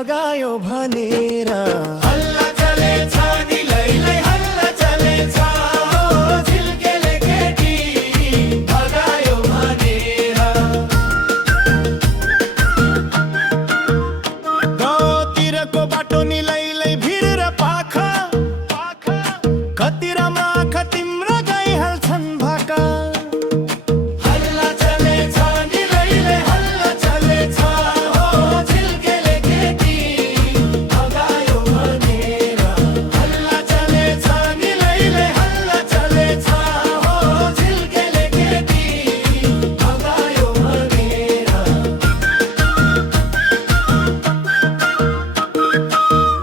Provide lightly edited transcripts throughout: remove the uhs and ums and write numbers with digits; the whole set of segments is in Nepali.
भगायो भनेर हल्ला चलेछ नि लैलै हल्ला चलेछ झिल्केले केटी भगायो भनेर गाउँतिरको बाटो नि लैलै भिड र पाखा कति राम्रा आँखा तिम्रा गइहाल्छन् भाका हल्ला चलेछ नि लैलै हल्ला चलेछ झिल्केले केटी भगायो भनेर हल्ला चलेछ नि लैलै हल्ला चलेछ झिल्केले केटी भगायो भनेर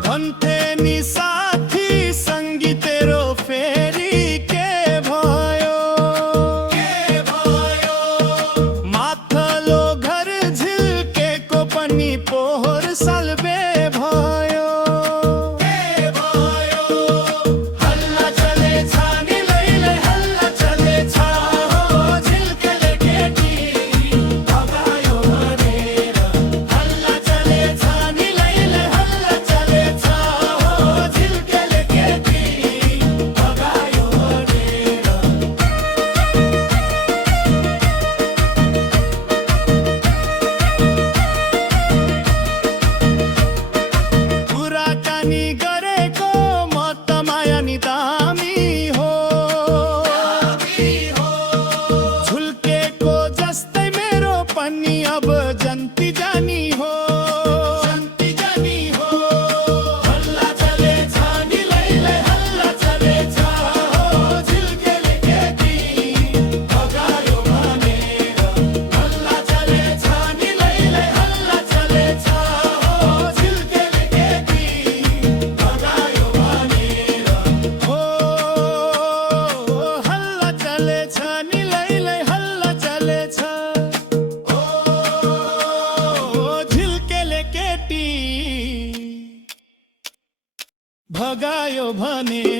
भन्थे नि साथी सङ्गी तेरो फेरि के भयो माथलो घर झिल्केको पनि पोहोर सालबे भयो हल्ला चलेछ नि लैलै हल्ला चलेछ झिल्केले केटी भगायो भनेर हल्ला चलेछ नि लैलै हल्ला चलेछ झिल्केले केटी भगायो भनेर कुराकानी गरेको म त माया नि दामी हो झुल्केको जस्तै मेरो पनि अब जन्ती जानी हो हल्ला चलेछ नि लैलै हल्ला चलेछ झिल्केले केटी भगायो भनेर हल्ला चलेछ नि लैलै हल्ला चलेछ झिल्केले केटी भगायो भनेर हो हल्ला चलेछ नि लैलै हल्ला चलेछ झिल्केले केटी भगायो भने